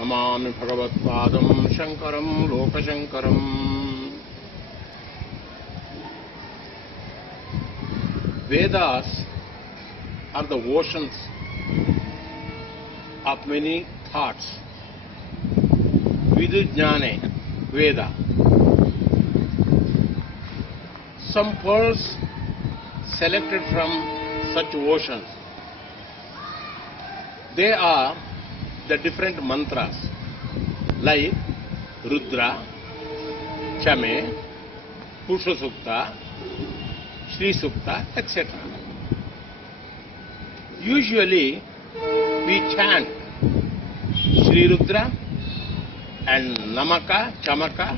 Namami भगवत्पादं शंकरं लोकशंकरम्। Vedas are the oceans of many thoughts. Vidujnane, Veda. Some pearls selected from such oceans. They are the different mantras like Rudra, Chame, Pusha Sukta, Shri Sukta, etc. Usually we chant Shri Rudra and Namaka, Chamaka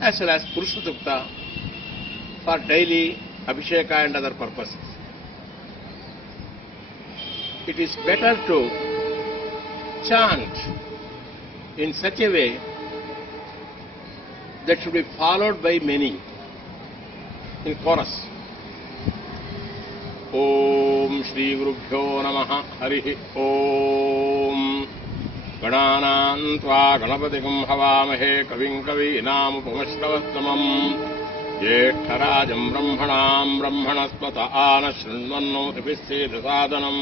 as well as Pusha Sukta for daily Abhisheka and other purposes. It is better to chant in such a way that should be followed by many in chorus. Om Shri Gurubhyo Namaha Harihi Om Gananam Tva Ganapatikum Havamahe Kavim Kavinam Upamashravastamam Jeshtarajam Brahmanam Brahmanaspata Ana Shrunvannotipisseda Sadhanam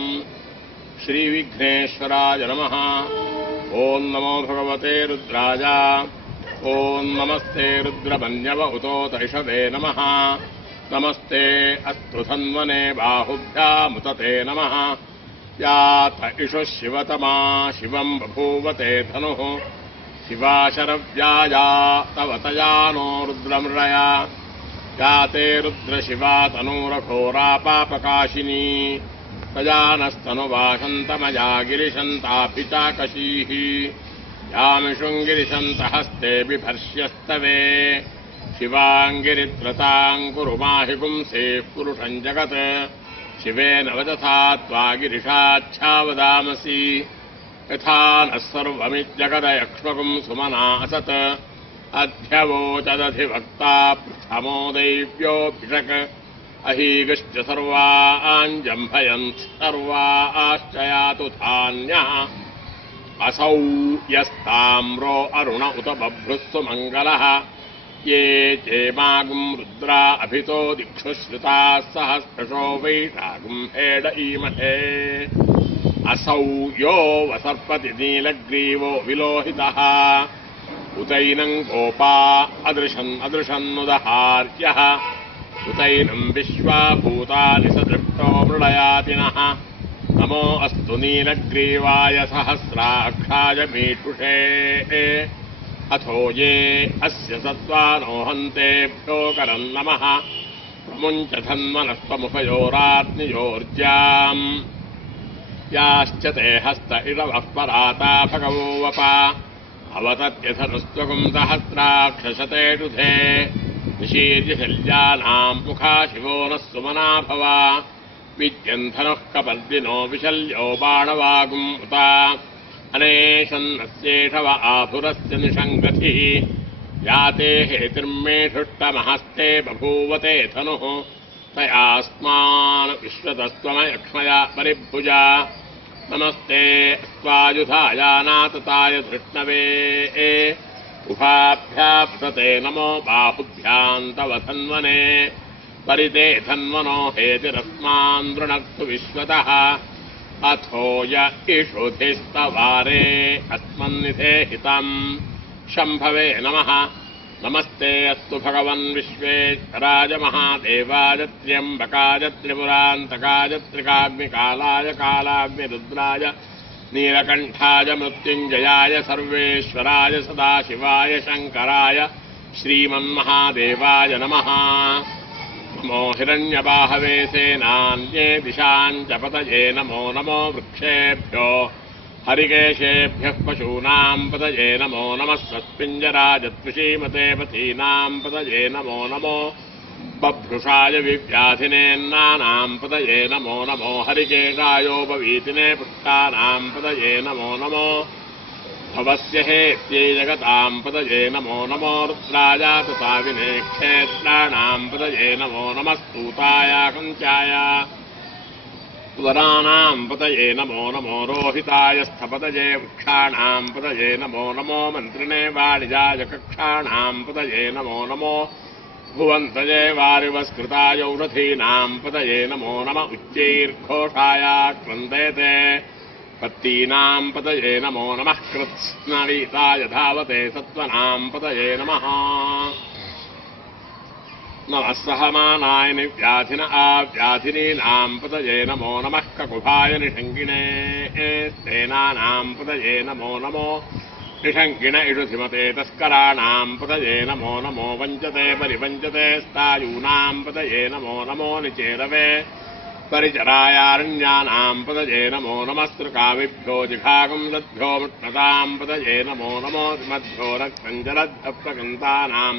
Shri Vighneswaraya Namaha Om Namo Bhagavate Rudraja Om Namaste Rudrabanyava Uto Taishave Namaha Namaste Astu Dhanvane Bahubhya Mutate Namaha Yata Isho Shivatama Shivam Babhuvate Dhanuhu Shivasharavyaya Tavatayano Rudramraya Yate Rudra Shiva Tanurakhora Papakashini Tajanasthanuvashantamaya Girishantapitakashi Yamishungirishantahaste Bibharsyastave Shivangiritratam Kurumahigumse Purushan Jagat Shivena Vadathatva Girishachhavadamasi Yathanasarvamit Jagadayakshmakum Sumana Asat Adhyavochadadhivakta Prathamo Devyo Bhishak Ahigashya sarvān jambhayant sarvāśchayātu thānyah asau yastāmro aruna uta babhrussu mangalaha ye chemāgum rudra abhito dikṣuśritās sahasrasho vaishāgum heda īmahe asau yo vasarpati nīlagrivo vilohitaha utainam gopā adrishannudaharyah Utainam Vishwabhutani Sadripto Mrulayatinah Namo Astu Nīlagrīvāya Sahasrākṣāya Mīṭuṣe Atho ye Asya Sattvāno Hantebhyo Karam Namaha Pramunca Dhanvanastvamuphayorātniyorjyām Yāscha te hasta iravah parātā bhagavo vapā Avatatyathanastukum sahasrākṣasate dudhe Nishirya Shalyanam Mukha Shivonas Sumanabhava Vidyanthanoh Kapardino Vishalyo Bādavāgum Uta Aneshannasyeṭhava Āthurasya Nishangati Yāte Hetirme Shuttamahaste Babhūvate Thanuh Tayāsmān Vishvatastvamayaksmaya Paribhuja Namaste Astvāyudhāya Nātatāya Dhrishnavé Uphabhya Prate Namo Bahubhyam Tava Dhanvane Parite Dhanvano Hetirasman Drunaktu Vishwataha Athoya Ishudhistavare Asmannithe Hitam Shambhave Namaha Namaste Astu Bhagavan Vishveshwarāya Mahādevāya Triyambakāya Tripurāntakāya Trikāgnikālāya Kālāgni Rudraya Nīlakanthāya Mrutyunjayāya Sarveshwarāya Sadāshivāya Shankarāya Śrīmanmahādevāya Namaha Namo Hiranyabāhave Senānye Dishancha Pataye Namo Namo Vrikṣebhyo Harikeshebhyah Pashūnām Pataye Namo Namassatpinjarāja Tvishīmate Pathīnām Pataye Namo Namo Babhrushāya Vivyādhinennānām Pataye Namo Namo Harikeshāyopavītine Puṭṭānām Pataye Namo Namo Bhavasya Hetye Jagatāṃ Pataye Namo Namo Rudraya Tatavine Kshetrānām Pataye Namo Namastūtāya Kancāya वराणां पतये नमो नमो रोहिताय स्थपतये वृक्षाणां पतये नमो नमो मन्त्रिणे वाणिजाय कक्षाणां पतये नमो नमो भुवन्तये वारिवस्कृताय औषधीनां पतये नमो नम उच्चैर्घोषाय क्रन्देते पत्तीनां पतये नमो नमः कृत्स्नवीताय धावते सत्त्वनां पतये नमः नमः सहमानाय निव्याधिन आव्याधिनीनां पतये नमो नमः ककुभाय निषङ्गिणे सेनानां पतये नमो नमो निषङ्गिण इषुधिमते तस्कराणां पतये नमो नमो वञ्चते परिवञ्चते स्तायूनां पतये नमो नमो निचेरवे परिचरायारण्यानां पतये नमो नमस्त्रकामिभ्यो जिघागं दद्भ्यो मुट्मतां पतये नमो नमो मध्यो रक्तञ्जलद्धप्रकन्तानां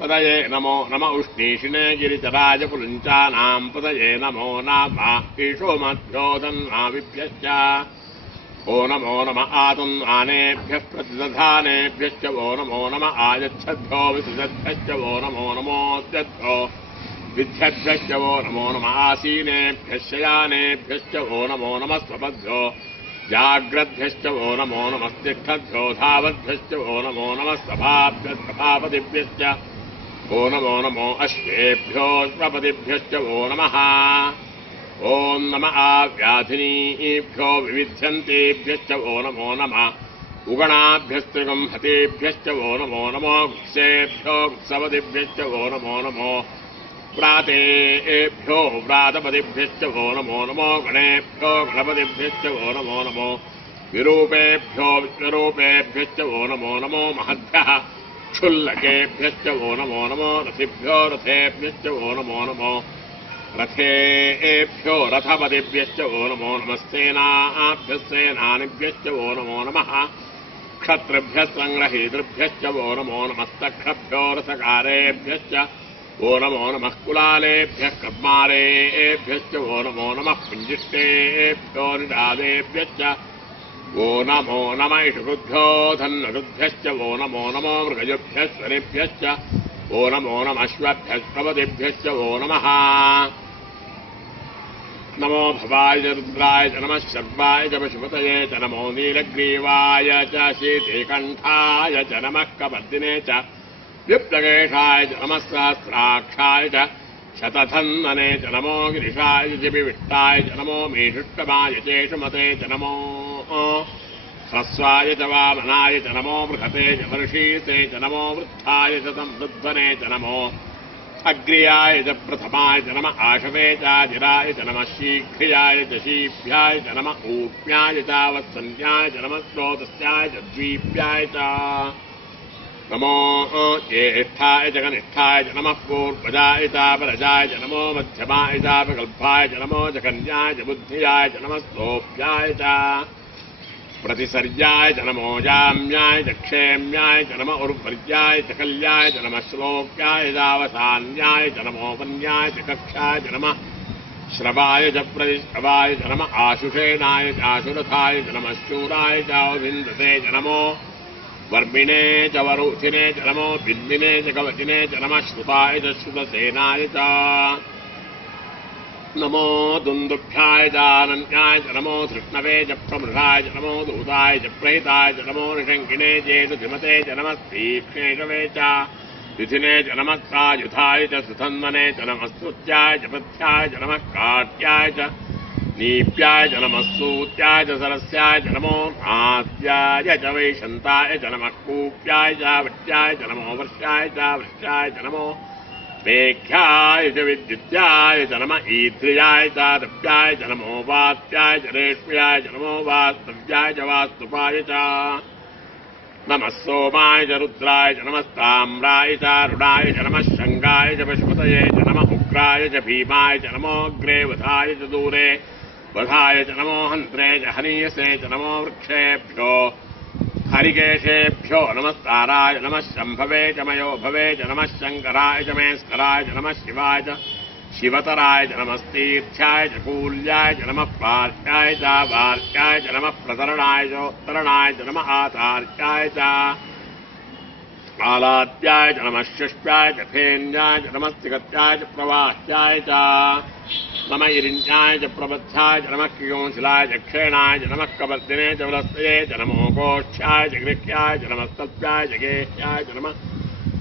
पतये नमो नम उष्णीषिणे गिरिचराय पुलञ्चानां पतये नमो नामा ईशो मध्यो तन्माविभ्यश्च ओ नमो नम आतन्मानेभ्यः प्रतिदधानेभ्यश्च वो नमो नम आयच्छद्भ्यो विसृजद्भ्यश्च वो नमो नमोऽस्यद्भ्यो विद्यद्भ्यश्च वो नमो नम आसीनेभ्यः शयानेभ्यश्च वो नमो नमः स्वपद्भ्यो जाग्रद्भ्यश्च वो नमो नमस्तिष्ठद्भ्यो धावद्भ्यश्च वो नमो नमः सभापतिभ्यश्च वो नमो नमो अश्वेभ्यो स्वपतिभ्यश्च वो नमः ॐ नमः आव्याधिनीभ्यो विविध्यन्तेभ्यश्च वो नमो नमः उगणाभ्यस्त्रिगंहतेभ्यश्च वो नमो नमो गुत्सेभ्यो गुत्सवतिभ्यश्च वो नमो नमो व्रातेभ्यो व्रातपतिभ्यश्च वो नमो नमो गणेभ्यो गणपतिभ्यश्च वो नमो नमो विरूपेभ्यो विश्वरूपेभ्यश्च वो नमो नमो महद्भ्यः क्षुल्लकेभ्यश्च वो नमो नमो रथिभ्यो रथेभ्यश्च वो नमो नमो रथेभ्यो रथपतिभ्यश्च वो नमो नमः सेनाभ्यः सेनानिभ्यश्च वो नमो नमः क्षत्रिभ्यः सङ्ग्रहीतृभ्यश्च वो नमो नमस्तक्षभ्यो रसकारेभ्यश्च वो नमो नमः कुलालेभ्यः कद्मारेभ्यश्च वो नमो नमः पुञ्जिष्टेभ्यो निषादेभ्यश्च वो नमो नम इषुभ्यो धन्नषुभ्यश्च वो नमो नमो मृगजुभ्यः स्वनिभ्यश्च वो नमो नमः अश्वभ्यः वो नमः नमो भवाय च रुद्राय च नमः शर्वाय च पशुपतये च नमो नीलग्रीवाय च शीतिकण्ठाय च नमः कपर्दिने च विप्लकेशाय च नमः सहस्राक्षाय च शतधन्वने च नमो गिरिशाय च विविष्टाय च नमो मेषुष्टमाय चेषुमते च नमो ह्रस्वाय च वामनाय च नमो बृहते च वर्षीसे च नमो वृद्धाय च संवृद्धने च नमो अग्र्याय च प्रथमाय च नमः आशवे चाजिराय च नमः शीघ्र्याय च शीभ्याय च नमः ऊष्म्याय च वत्सन्याय च नमः स्रोतस्याय च द्वीप्याय च नमो ज्येष्ठाय च कनिष्ठाय च नमः पूर्वजाय च परजाय च नमो मध्यमाय च प्रगल्भाय च नमो च कन्याय च बुद्ध्याय च नमः सोऽप्याय च प्रतिसर्याय च नमो जाम्याय च क्षेम्याय च नमः उर्वर्याय च कल्याय च नमः श्लोक्याय चावसान्याय च नमो वन्याय च कक्षाय च नमः श्रवाय च प्रतिश्रवाय च नमः आशुषेणाय च आशुरथाय च नमः शूराय चावभिन्दते च नमो वर्मिणे च वरुथिने च नमो बिन्दिने च कवचिने च नमः श्रुताय च श्रुतसेनाय च नमो दुन्दुभ्याय चानन्याय च नमो धृष्णवे च प्रमृषाय च नमो दूताय च प्रहिताय च नमो निषङ्किने चेतुधिमते च नमः तीक्ष्णेषवे च युधिने च नमः सायुधाय च सुधन्वने च नमः स्तुत्याय च पथ्याय च नमः काट्याय च नीप्याय च नमः सूत्याय च सरस्याय च नमो नास्याय च वैशन्ताय च नमः कूप्याय च वट्याय च नमो वर्ष्याय च वृष्याय च नमो वेख्याय च विद्युत्याय च नमः ईद्रियाय च दप्याय च नमो वात्याय च रेष्म्याय च नमो वास्तव्याय च वास्तुपाय च नमः सोमाय च रुद्राय च नमस्ताम्राय च रुणाय च नमः शङ्गाय च पशुपतये च नमः उग्राय च भीमाय च नमोऽग्रे वधाय च दूरे वधाय च नमो हन्त्रे च हनीयसे च नमो वृक्षेभ्यो हरिकेशेभ्यो नमस्ताराय नमः शम्भवे च मयो भवे च नमः शङ्कराय च मेस्कराय च नमः शिवाय च शिवतराय च नमस्तीर्थ्याय च कूल्याय च नमः पार्श्याय च वार्ष्याय च नमः प्रतरणाय चोत्तरणाय च नमः आचार्याय च आलाद्याय च नमः शिष्याय च फेन्याय च नमस्तिगत्याय च प्रवाह्याय च नम इरिण्याय च प्रबद्धाय च नमः किंशिलाय च क्षेणाय च नमः कवर्दिने च वलस्तये च नमो गोष्ठ्याय च गृह्याय च नमस्तप्याय च गेह्याय च नमः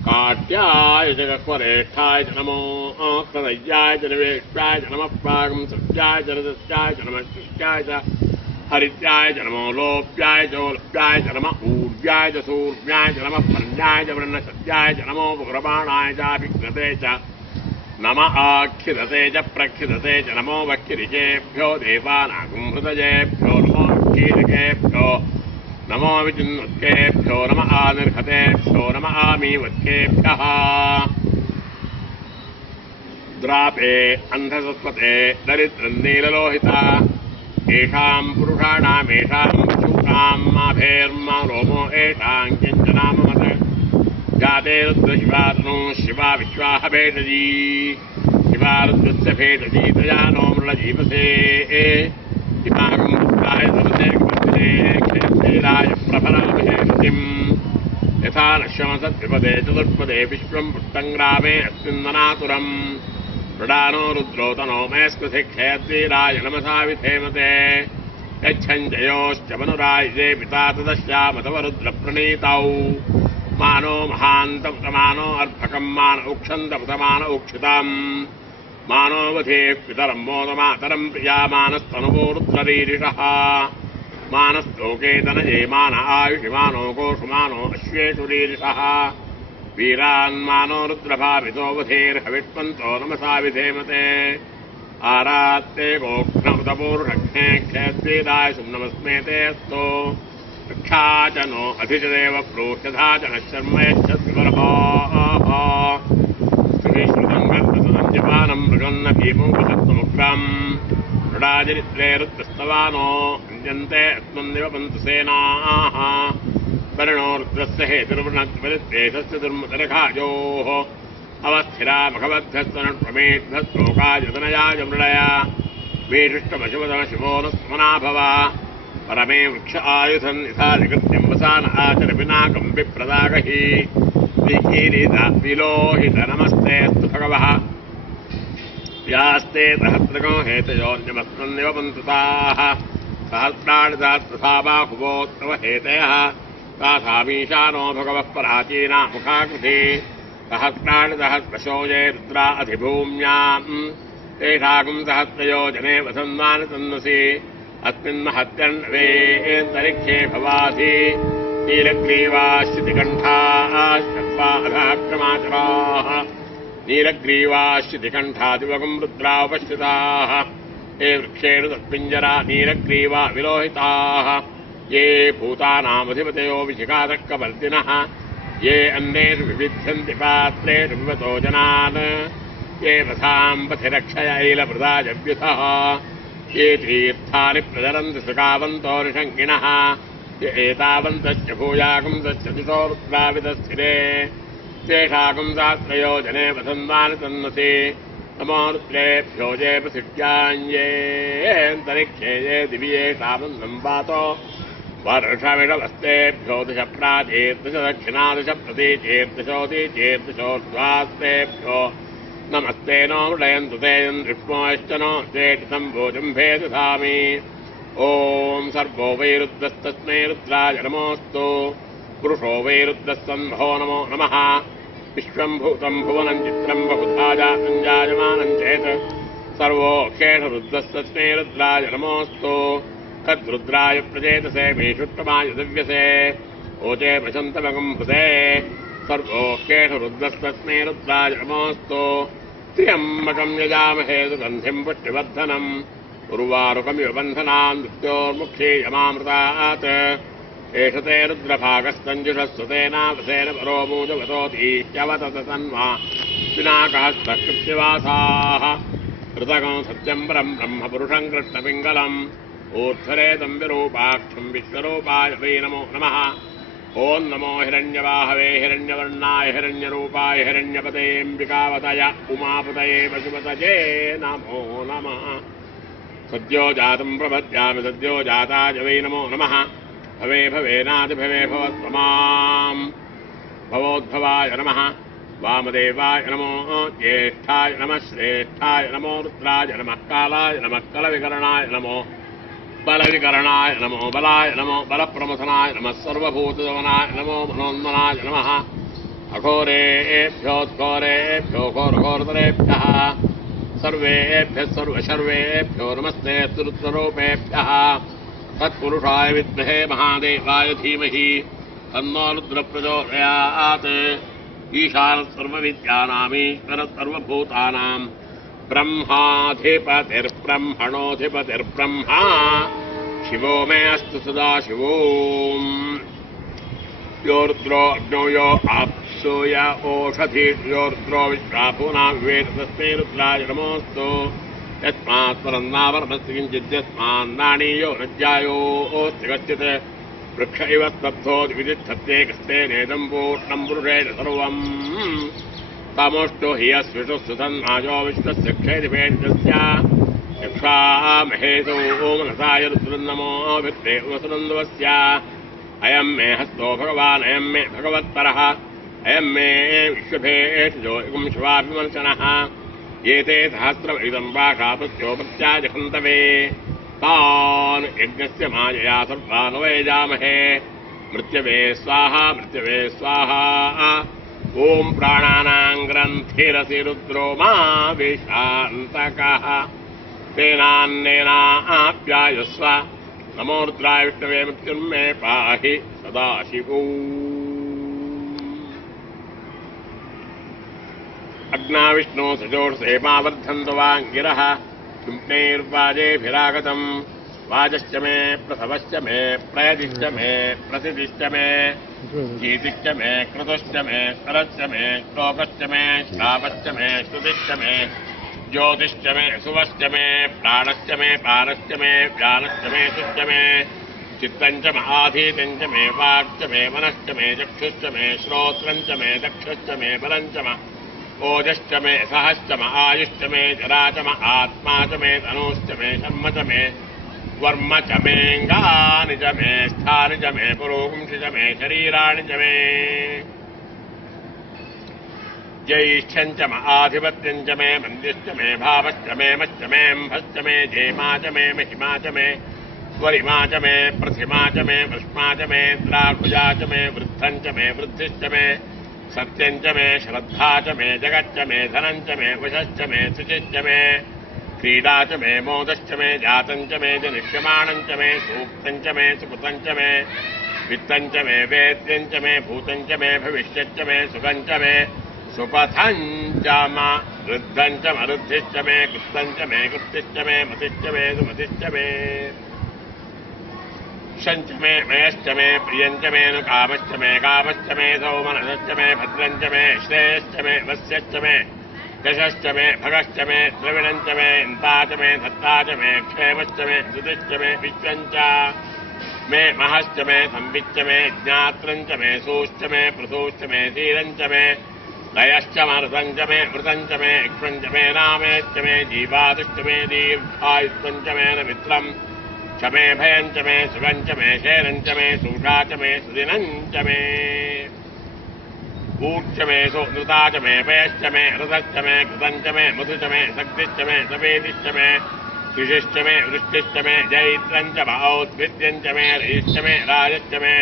काट्याय च गह्वरेष्ठाय च नमो कृतय्याय च निवेश्याय च नमः प्रागं सत्याय च रजस्याय च नमः शिष्याय च हरित्याय च नमो लोप्याय च ओलप्याय च नमः ऊर्व्याय च सूर्व्याय च नमः पर्ण्याय च वृन्नसत्याय च नमो पुरमाणाय चाभिघ्नते च नम आख्यदते च प्रख्यदते च नमो वक्किरिचेभ्यो देवानागुंहृतयेभ्यो नमो कीलकेभ्यो नमो विचिन्वत्केभ्यो नम आनिर्हतेभ्यो नम आमीवत्केभ्यः द्रापे अन्धसत्पते दरिद्रन्नीललोहिता येषां पुरुषाणामेषां चूकां माभेर्मा रोमो येषां किञ्चनाममत जाते रुद्रशिवातनु शिवा विश्वाहभेटजी शिवारुद्रस्य भेटजी तया नो मृळजीवसे शिवागं रुद्राय सरसे कवर्दिने क्षेत्रीराय प्रफलाभिषेकतिम् यथा नश्यमसद्विपदे चतुष्पदे विश्वं पुष्टङ्ग्रामे अस्मिन्ननातुरम् मृडानो रुद्रोतनो मेऽस्कृति क्षेत्रीराय नमसा विधेमते यच्छञ्जयोश्च मनुरायिजे पिता तदश्यामतवरुद्रप्रणीतौ मानो महान्तमुतमानो अर्भकम् मान उक्षन्तमुतमान उक्षितम् मानो वधेः पितरम् मोदमातरम् प्रियामानस्तनुवो रुद्ररीरिषः मानस्तोके तनये मान आयुषि मानो कोषुमानो अश्वेषु रीरिषः वीरान्मानो रुद्रभावितो वधेर्हविष्पन्तो नमसा विधेमते आरात्ते गोघ्नमृतपूर्णघ्ने क्षेत्रीराय सुम्नमस्मेते अस्तु रक्षा च नो अधिचदेव प्रोष्यधा च नः शर्म यच्छद्विवर्भाः श्रुतिश्रुतं गद्वसदं जपानं मृगन्न भीमोपसत्त्वमुग्रम् मृडाचरित्रे रुद्रस्तवानो विन्द्यन्ते अस्मन्निव पन्तुसेनाः वर्णो रुद्रस्य हेतुर्वृणत्वरित्रेषस्य दुर्मतरखायोः अवस्थिरा मखबद्धस्तनप्रमेध्वश्लोकायतनयाय मृडया मेषुष्टमशुवदमशिवो न स्मना भव परमे वृक्ष आयुधं निधारिकृत्यं वसान आचर विनाकं विप्रदागहि विलोहित नमस्तेऽस्तु भगवः यास्ते सहस्रको हेतयोऽन्यमस्मन्निव पन्तुताः सहस्राणिदास्तथा बाहुवोत्तव हेतयः तासामीशानो भगवः पराचीना मुखाकृति सहस्राणि सहस्रशो ये रुद्रा अधिभूम्याम् तेषाकं सहस्रयोजने वसन्वानि तन्नसि अस्मिन्महत्यन्वेऽन्तरिक्षे भवासि नीलग्रीवाश्चितिकण्ठाः शर्वाघाक्रमाचराः नीलग्रीवाश्चितिकण्ठादिवगं रुद्रा उपश्रिताः ये वृक्षेषु तत्पिञ्जरा नीलग्रीवा विलोहिताः ये भूतानामधिपतयो विशिखादक्कवर्दिनः ये अन्नेषु विविध्यन्ति पात्रेषु विवतो जनान् ये वसां पथि रक्षयैलमृदाजव्युधः ये तीर्थानि प्रचरन्ति सुखावन्तो निषङ्गिणः ये एतावन्तश्च भूयागुंसश्च दिशो रुद्राविदस्थिरे तेषाकं सहस्रयोजने वसन्वानि तन्मसि नमो रुद्रेभ्यो ये प्रसिद्ध्याञ्येऽन्तरिक्षे ये दिवि येषामन्नं पातो वर्षमिषवस्तेभ्यो दश प्राचेर्दश दक्षिणादश प्रतीचेर्दशोदीचेर्दशोर्ध्वास्तेभ्यो नमस्ते नो मृडयन्तु ते दृक्ष्मोश्च नो चेटितं भोजम्भे दधामि ॐ सर्वो वै रुद्रस्तस्मै रुद्राय नमोऽस्तु पुरुषो वै रुद्रस्तन्भो नमो नमः विश्वं भूतं भुवनं चित्रं बहुधा जातं जायमानं चेत् सर्वोऽखेषरुद्रस्तस्मै रुद्राय नमोऽस्तु तद्रुद्राय प्रचेतसे मेषुत्तमाय दिव्यसे ओचे प्रशन्तमगं हृदे सर्वोऽखेषरुद्रस्तस्मै रुद्राय नमोऽस्तु त्र्यम्बकं यजामहे सुगन्धिं पुष्टिवर्धनम् उर्वारुकमिव बन्धनान् मृत्योर्मुक्षीयमामृतात् एष ते रुद्रभागस्तञ्जुषस्वतेनावसेन परो मूजवतोतीह्यवतत तन्वा पिनाकहस्तः कृत्यवासाः कृतकं सत्यं परं ब्रह्मपुरुषं कृष्णपिङ्गलम् ऊर्ध्वरेदं विरूपाक्षं विश्वरूपाय वै नमो नमः ॐ नमो हिरण्यवाहवे हिरण्यवर्णाय हिरण्यरूपाय हिरण्यपतेऽम्बिकावतय उमापतये पशुपतये नमो नमः सद्यो जातं प्रपद्यामि सद्यो जाताय वै नमो नमः भवे भवेनादिभवे भवत्वमाम् भवोद्भवाय नमः वामदेवाय नमो ज्येष्ठाय नमः श्रेष्ठाय नमो रुद्राय नमः कालाय नमः कलविकरणाय नमो बलविकरणाय नमो बलाय नमो बलप्रमथनाय नमः सर्वभूतदमनाय नमो मनोन्मनाय नमः अघोरेभ्योद्घोरेभ्यो घोरघोरतरेभ्यः सर्वेभ्यः सर्वशर्वेभ्यो नमस्ते रुद्ररूपेभ्यः तत्पुरुषाय विद्महे महादेवाय धीमहि तन्नो रुद्रप्रचोदयात् ईशानः सर्वविद्यानामीश्वरः सर्वभूतानां ब्रह्माधिपतिर्ब्रह्मणोऽधिपतिर्ब्रह्मा शिवो मे अस्तु सदा शिवो यो रुद्रो अग्नौ यो आप्सो य ओषधीर्यो रुद्रो विश्वापूनां विवेद तस्मै रुद्राय नमोऽस्तु यस्मात् परन्नावरणमस्ति किञ्चित् यस्मान्नाणीयो नज्यायोऽस्ति कश्चित् वृक्ष इव स्तब्धो विदिच्छत्ते कस्ते नेदं पूर्णं पुरुषेण सर्वम् तमोष्टो हि अस्विषुः सुतन्नाजो विश्वस्य क्षेदिपेण्डस्य यक्षामहेतो मनसाय रुद्रन्नमो भित्ते वसुनन्दवस्य अयं मे हस्तो भगवान् अयं मे भगवत्परः अयं मे विश्वभेषजो एकं शिवाभिमर्शनः एते सहस्रमिदं पाशापस्यो प्रत्याजहन्तवे तान् यज्ञस्य मायया सर्वान् वैजामहे मृत्यवे स्वाहा मृत्यवे स्वाहा ॐ प्राणानां ग्रन्थिरसि रुद्रो मा विशान्तकः तेनान्नेनाप्यायस्व नमो रुद्राय विष्णवे मृत्युर्मे पाहि सदाशिवो अग्ना विष्णो सजोषसे मा वर्धन्तो वाङ्गिरः किम्नैर्वाजेभिरागतम् वाजश्च मे प्रसवश्च मे प्रयदिश्च मे प्रसिद्धिश्च मे गीतिश्च मे कृतश्च मे करश्च मे श्लोकश्च मे श्रावश्च मे श्रुतिश्च मे ज्योतिश्च मे सुवश्च मे प्राणश्च मे पारश्च मे व्यानश्च मे तुश्च मे चित्तञ्च महाधीतञ्च मे वाक्च मे मनश्च मे चक्षुश्च मे श्रोत्रञ्च मे दक्षश्च मे बलञ्च मे ओजश्च मे सहश्च मे आयुश्च मे जरा च मे आत्मा च मे तनुश्च मे शर्म च मे वर्म च मेऽङ्गानि च मे स्थानि च मे पुरोगुंसि च मे शरीराणि च मे ज्यैष्ठ्यं च मे आधिपत्यं च मे मन्दिश्च मे भावश्च मे मश्च मे अम्भश्च मे जेमा च मे महिमा च मे वरिमा च मे प्रथिमा च मे वृष्मा च मे द्राघुजा च मे वृद्धं च मे वृद्धिश्च मे सत्यं च मे श्रद्धा च मे जगच्च मे धनं च मे वशश्च मे शुचिश्च मे क्रीडा च मे मोदश्च मे जातं च मे जनिष्यमाणं च मे सूक्तं च मे सुकृतं च मे वित्तं च मे वेद्यं च मे भूतं च मे भविष्यच्च मे सुखं च मे सुपथं च मे वृद्धं च मरुद्धिश्च मे कृतं च मे कृतिश्च मे मतिश्च मे सुमतिश्च मे शञ्च मे मयश्च मे प्रियञ्च मे नुकामश्च मे कामश्च मे सौमनसश्च मे भद्रञ्च मे श्रेयश्च मे वस्यश्च मे यशश्च मे भगश्च मे द्रविणञ्च मे इन्ता च मे धत्ता च मे क्षेमश्च मे सुतिश्च मे विश्वञ्च मे महश्च मे संविच्च मे ज्ञात्रञ्च मे सूश्च मे प्रसूश्च मे धीरञ्च मे लयश्च मरुतञ्च मे मृतञ्च मे इक्ष्वञ्च मे नामेश्च मे जीवादुश्च मे दीर्घायुत्वञ्च मे न मित्रम् च मे भयञ्च मे सुखञ्च मे शैरञ्च मे सूषा च मे सुदिनञ्च मे ऊर्च मे सुनृता च मे पयश्च मे हृदश्च मे कृतञ्च मे मधु च मे शक्तिश्च मे सवेदिश्च मे कृषिश्च मे वृष्टिश्च मे जैत्रञ्च औद्भिद्यञ्च मे रयिश्च मे राजश्च मे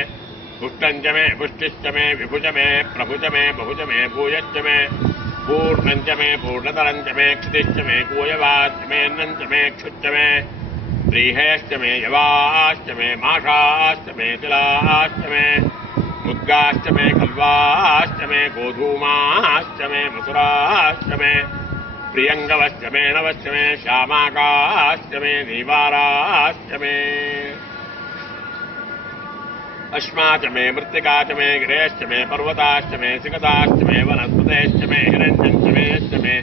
पुष्टञ्च मे पुष्टिश्च मे विभुज मे प्रभुज मे बहुज मे भूयश्च मे पूर्णञ्च मे पूर्णतरञ्च मे क्षितिश्च मे कूयवाश्च मे अन्नञ्च मे क्षुच्च मे व्रीहेश्च मे यवाश्च मे माषाश्च मे तिलाश्च मे मुद्गाश्च मे कल्वाश्च मे गोधूमाश्च मे मसुराश्च मे प्रियङ्गवश्च मे नवश्च मे श्यामाकाश्च मे नीवाराश्च मे अश्मा च मे मृत्तिका च मे गिरेश्च मे पर्वताश्च मे सिकताश्च मे वनस्पतेश्च मे हिरण्यञ्च मे यश्च मे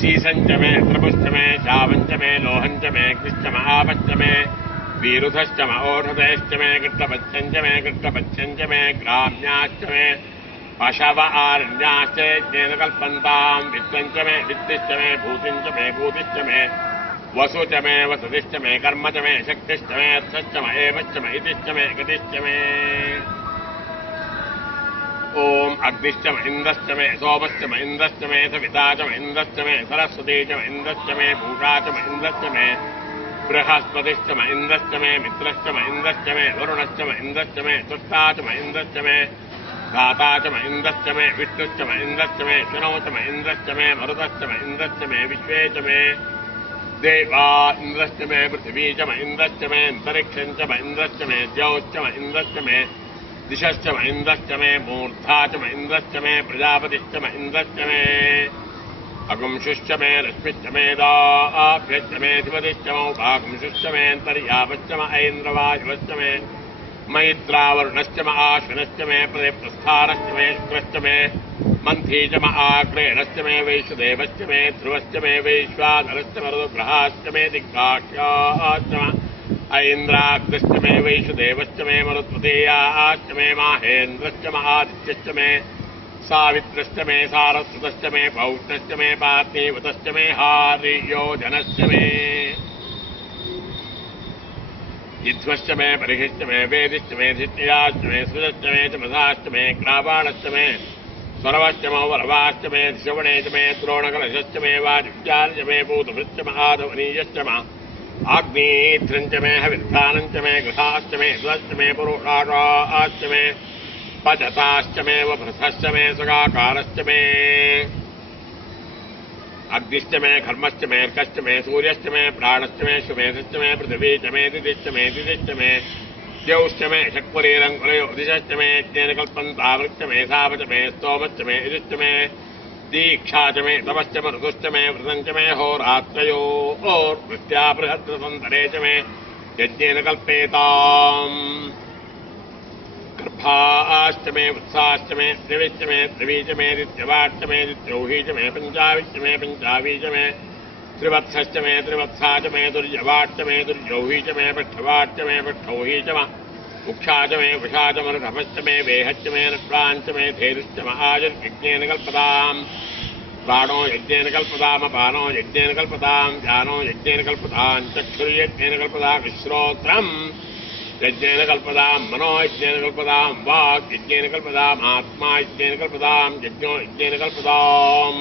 शीसञ्च मे त्रपुश्च मे शावञ्च मे लोहञ्च मे कृश्च मे आपश्च मे वीरुधश्च मे ओषधेश्च मे कृष्णपच्छञ्च मे कृष्णपच्छञ्च मे ग्राम्याश्च मे पशव आरण्याश्च यज्ञेन कल्पन्तां वित्तञ्च मे वित्तिश्च मे भूतिञ्च मे भूतिश्च मे वसु च मे वसतिश्च मे कर्म च मे शक्तिश्च मे अर्थश्च मे एवश्च मे इतिश्च मे गतिश्च मे ॐ अग्निश्च महेन्द्रश्च मे सोमश्च महेन्द्रश्च मे सविता च महेन्द्रश्च मे सरस्वती च महेन्द्रश्च मे पूषा च महेन्द्रश्च मे बृहस्पतिश्च महेन्द्रश्च मे मित्रश्च महेन्द्रश्च मे वरुणश्च महेन्द्रश्च मे तुष्टा च महेन्द्रश्च मे धाता च महेन्द्रश्च मे विष्णुश्च महेन्द्रश्च मे शनौ च महेन्द्रश्च मे मरुतश्च महेन्द्रश्च मे विश्वे च मे देवा इन्द्रश्च मे पृथिवी च महेन्द्रश्च मे अन्तरिक्षं च महेन्द्रश्च मे द्यौश्च महेन्द्रश्च मे दिशश्च महेन्द्रश्च मे मूर्धा च महेन्द्रश्च मे प्रजापतिश्च महेन्द्रश्च मे अगुंशुश्च मे रश्मिश्च मे दाभ्यश्च मे धिपतिश्च मौभागुंशुश्च मे अन्तर्यापश्च म ऐन्द्रवायुवश्च मे मैत्रावरुणश्च म आश्विनश्च मे प्रस्थानश्च मे शुक्रश्च मे मन्थी च म आग्रेणश्च मे वैश्वदेवश्च मे ध्रुवश्च मे वैश्वानरश्च मरुद्ग्रहाश्च मे दिग्गाक्ष्याश्च ऐन्द्राग्रश्च मे वैश्वदेवश्च मे मरुत्वतेयाश्च मे माहेन्द्रश्च म आदित्यश्च मे सावित्रश्च मे सारस्वतश्च मे पौष्णश्च मे पार्थिवतश्च मे हार्योजनश्च मे युध्वश्च मे परिहिश्च मे वेदिश्च मे धित्याश्च मे सुजश्च मे चमसाश्च मे क्रावाणश्च मे स्वरवश्च मो वरवाश्च मे श्रवणे च मे द्रोणकलशश्च मे वाजुश्चार्च मे भूतभृश्च म आधवनीयश्च म आग्नेत्रञ्च मे हविर्धानञ्च मे गृहाश्च मे स्वश्च मे पुरुषाश्च मे पचताश्च मे वभृथश्च मे सगाकारश्च मे अग्निश्च मे कर्मश्च मे अर्कश्च मे सूर्यश्च मे प्राणश्च मे शुमेधश्च मे पृथिवी च मे दिदिश्च मे दिदिश्च मे द्यौश्च मे शक्वरीरङ्कुलयो दिशश्च मे यज्ञेन कल्पन्तावृश्च मे सावच मे स्तोमश्च मे इदिश्च मे दीक्षा च मे तपश्च मरुतश्च मे व्रतञ्च मे होरात्रयोर्वृत्या बृहद्रसन्तरे च मे यज्ञेन कल्पेताम् गर्भाश्च मे वत्साश्च मे त्रिविश्च मे त्रिवी च मे दित्यवाच्च मे दित्यौही च मे पञ्चाविश्च मे पञ्चावी च मे त्रिवत्सश्च मे त्रिवत्सा च मे दुर्यवाच्च मे दुर्यौही च मे पठ्ठवाच्च मे पठ्ठौही च मुक्षा च मे वशा च मरुधमश्च मे वेहश्च मे नट्वाञ्च मे धेनुश्च महाजुर्यज्ञेन कल्पताम् प्राणो यज्ञेन कल्पताम् अपानो यज्ञेन कल्पताम् ज्ञानो यज्ञेन कल्पताम् चक्षुर्यज्ञेन कल्पताम् श्रोत्रम् यज्ञेन कल्पताम् मनो यज्ञेन कल्पताम् वाक् यज्ञेन कल्पताम् आत्मा यज्ञेन कल्पताम् यज्ञो यज्ञेन कल्पताम्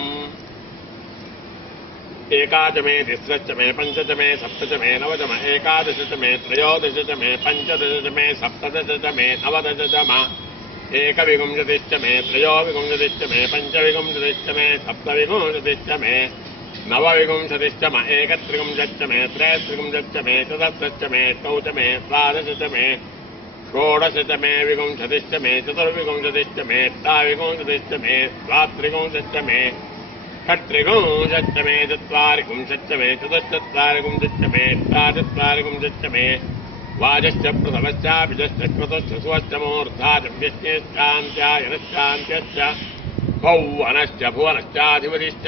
एकाच मे तिस्रश्च मे पञ्च च मे सप्त च मे नव च मे एकादश च मे त्रयोदश च मे पञ्चदश च मे सप्तदश च मे नवदश च म एकविंशतिश्च मे त्रयोविंशतिश्च मे पञ्चविंशतिश्च मे सप्तविंशतिश्च मे नवविंशतिश्च म एकत्रिंशच्च मे त्रयत्रिंशच्च मे चतुर्दश्च मे अष्टौ च मे द्वादश च मे षोडश च मे विंशतिश्च मे चतुर्विंशतिश्च मे अष्टाविंशतिश्च मे द्वात्रिंशच्च मे षट्त्रिंशच्च मे चत्वारिंशच्च मे चतुश्चत्वारिंशच्च मे अष्टाचत्वारिंशच्च मे वाजश्च प्रथमश्चाभिजश्च क्रतुश्च सुवश्च मूर्धा च व्यश्चेश्चान्त्यायनश्चान्त्यश्च भौवनश्च भुवनश्चाधिपतिश्च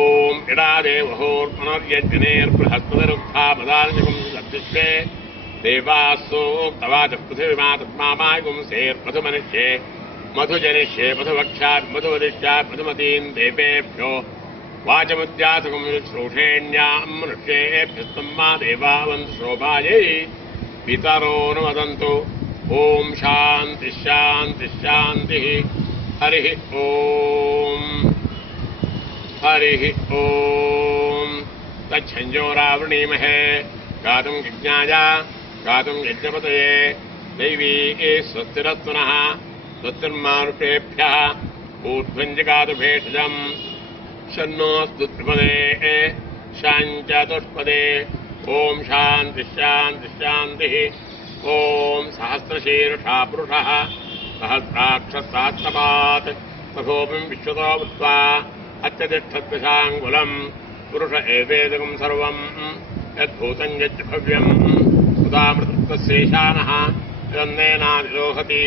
ओम इडादेवहोर्मनोर्यजनेर्बृहस्पतिरुक्था मदानजगुं सब्दिष्टे देवासोक्तवाच पृथिवीमातत्मामायगुंसेर्मधुमनिष्ये मधुजनिष्ये मधुवक्षा मधुवदिष्टा मधुमतीन् देवेभ्यो वाचमुद्यातुं श्रोषेण्याम् मनुष्येभ्यस्तम्मा देवावन्तु शोभायै पितरो न वदन्तु ओम शान्ति शान्ति शान्तिः हरिः ओम हरिः ओम तच्छञ्जोरावृणीमहे गातुं यज्ञाय गातुं यज्ञपतये दैवी स्वस्तिरत्नः स्वस्तिर्मानुषेभ्यः ऊर्ध्वञ्जगातु भेषजम् शन्नोऽस्तु त्रिपदे शाञ्चतुष्पदे ओम शान्ति शान्ति शान्तिः ओम सहस्रशीर्षा पुरुषः सहस्राक्षसहस्रपात् सखोऽपिं विश्वतो भूत्वा अत्यतिष्ठद्दशाङ्गुलम् पुरुष एवेदकं सर्वम् यद्भूतं यच्च भव्यम् उदामृतस्यैशानः यन्नेनादिरोहति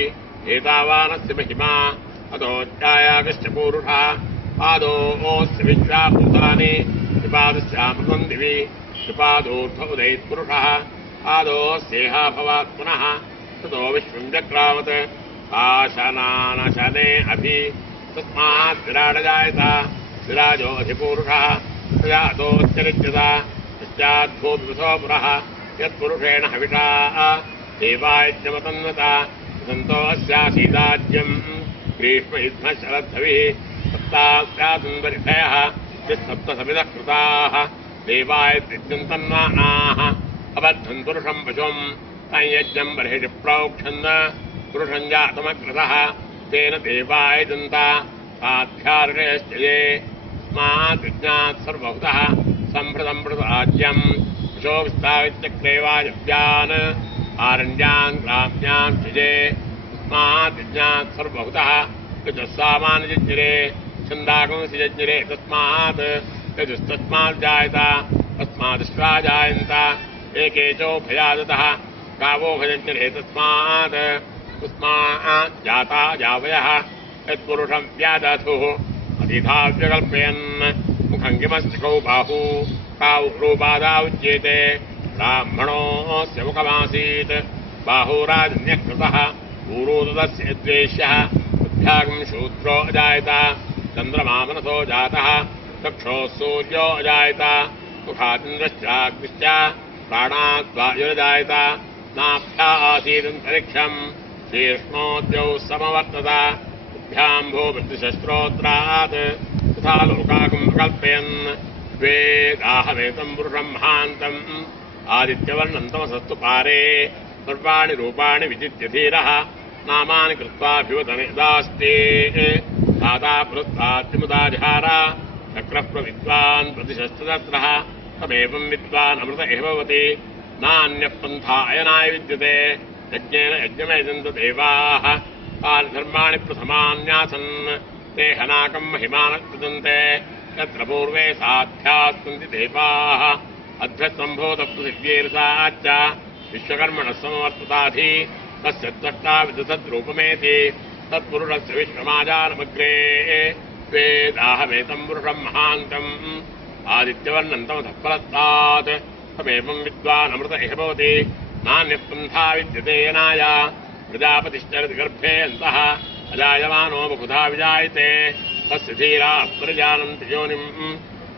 एतावानस्य महिमा अतोऽध्यायागश्च पूरुषः पादोऽस्य विश्वाभूतानि त्रिपादस्यामृतं दिवि त्रिपादोऽर्थ उदयत्पुरुषः पादोऽस्येह भवात्मनः ततो विश्वं चक्रावत् आशनानशने अभि तस्मात् विराडजायत विराजोऽधिपूरुषः प्रजातोऽत्यरिच्यता पश्चाद्भूतविधो पुरः यत्पुरुषेण हविषा देवायज्ञमतन्वता सन्तो अस्यासीदाज्यम् ग्रीष्म युद्ध शरद्धविः सप्तास्यासुन्दरिषयः सप्तसमितः कृताः देवाय तन्नानाः अबद्धन् पुरुषम् पशुम् संयज्ञम् बर्हिषि प्रोक्षन् पुरुषम् जातमग्रतः तेन देवाय दन्ता साध्यार्षयश्च ये स्माद्विज्ञात् सर्वभूतः सम्भृतम् प्रसाज्यम् पशो विस्तावित्यक्रेवायव्यान् आरण्यान् ग्राम्यान् त्यजे स्माद्विज्ञात् सर्वभूतः यजस्सामान्यजज्ञिरे छन्दागंसि जज्ञिरे तस्मात् यजुस्तस्माज्जायत तस्मादश्वा जायन्त एकेचोभयादतः गावोभयज्ञिरे तस्मात् तस्माज्जाता जावयः यत्पुरुषम् व्यादधुः अधिधाव्यकल्पयन् मुखम् किमस्ति कौ बाहू काौ रूपादाउच्येते ब्राह्मणोऽस्य मुखमासीत् बाहुराजन्यः कृतः पूरोदस्य द्वेष्यः बुद्ध्यागम् शूद्रो अजायत चन्द्रमा मनसो जातः चक्षोः सूर्यो अजायत मुखादिन्द्रश्चाग्निश्च प्राणात् वायुरजायत नाभ्या आसीदन्तरिक्षम् शीर्ष्णोद्यौ समवर्तत बुद्ध्याम्भो वृद्धिशस्त्रोत्रात् तथा लोकागम् कल्पयन् वेदाहमेतम् पुरुषम् महान्तम् आदित्यवर्णम् तमसस्तु पारे सर्वाणि रूपाणि विजित्य धीरः नामानि कृत्वाभिवदने दास्ते दाता पुरस्ताद्विमुदाजहार चक्रः प्रविद्वान् प्रतिशस्त्रदत्रः तमेवम् विद्वान् अमृत एव भवति नान्यः पन्था अयनाय विद्यते यज्ञेन यज्ञमेजन्त देवाः तानि धर्माणि प्रथमान्यासन् ते हनाकम् महिमानः कृतन्ते यत्र पूर्वे साध्यास्सन्ति देवाः अभ्यसम्भूतपृथिव्यैर्साच्च विश्वकर्मणः समवर्तताधि तस्य द्रष्टा विदधद्रूपमेति तत्पुरुषस्य विश्वमाजानमग्रे वेदाहमेतम् पुरुषम् महान्तम् आदित्यवर्णम् तमसः परस्तात् तमेवम् विद्वान् अमृत इह भवति नान्यः पन्था विद्यते यनाय प्रजापतिश्चरति गर्भे अन्तः अजायमानो बहुधा विजायते तस्य धीराः परिजानन्ति योनिम्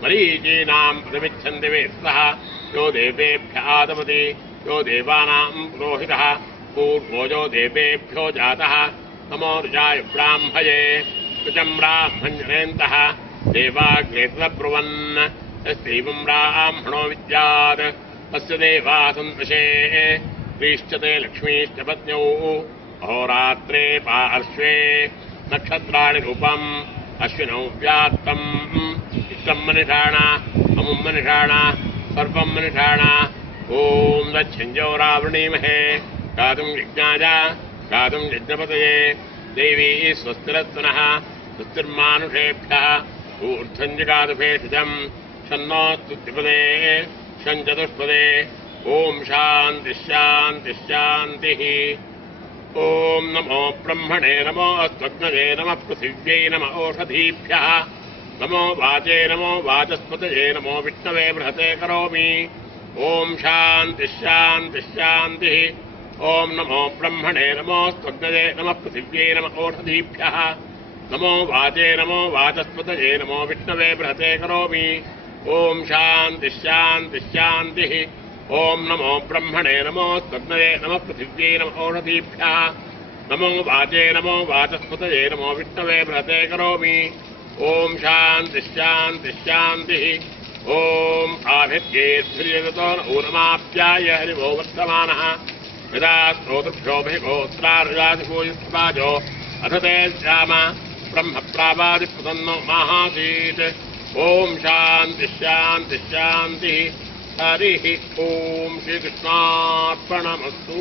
मरीचीनाम् प्रतिमिच्छन्ति वेत्सः यो देवेभ्य आदमति यो देवानाम् पुरोहितः पूर्वो यो देवेभ्यो जातः नमो ऋजाय ब्राह्मये ऋचम् ब्राह्मञ्जनेन्तः देवाग्रे तदब्रुवन् यस्यैवम् ब्राह्मणो विद्यात् तस्य देवा सन्तशे प्रीष्यते लक्ष्मीश्च पत्न्यौ अहोरात्रे पार्श्वे नक्षत्राणि रूपम् अश्विनौ व्यात्तम् इष्टम् मनिषाण अमुम् मनिषाण सर्वम् मनिषाण ॐ दच्छञ्जो रावृणीमहे गातुम् यज्ञाय गातुम् यज्ञपतये देवी स्वस्तिरत्नः स्वस्तिर्मानुषेभ्यः ऊर्ध्वम् जगातु भेषजम् शन्नोत्तुतिपदे शञ्चतुष्पदे ॐ शान्तिः शान्तिः शान्तिः ॐ नमो ब्रह्मणे नमो स्वग्नये नमः पृथिव्यै नमः ओषधीभ्यः नमो वाचे नमो वाचस्पतये नमो विष्णवे बृहते करोमि ॐ शान्तिः शान्तिः शान्तिः ॐ नमो ब्रह्मणे नमो स्वग्नये नमः पृथिव्यै नमः ओषधीभ्यः नमो वाचे नमो वाचस्पतये नमो विष्णवे बृहते करोमि ॐ शान्तिः शान्तिः शान्तिः ॐ नमो ब्रह्मणे नमो स्वग्नये नमः पृथिव्यै नमः ओषधीभ्यः नमो वाचे नमो वाचस्पतये नमो विष्णवे बृहते करोमि ॐ शान्तिः शान्तिः शान्तिः ॐ आभिर्येद्भिर्यगतो ऊनमाप्याय हरिवो वर्तमानः यदा स्तोतृभ्योभिगोत्रार्यादिभूयस्वाजो अथ ते श्याम ब्रह्मप्रावादिप्रसन्नो माहासीत् ॐ शान्तिः शान्तिः शान्तिः हरिः ॐ श्रीकृष्णार्पणमस्तु।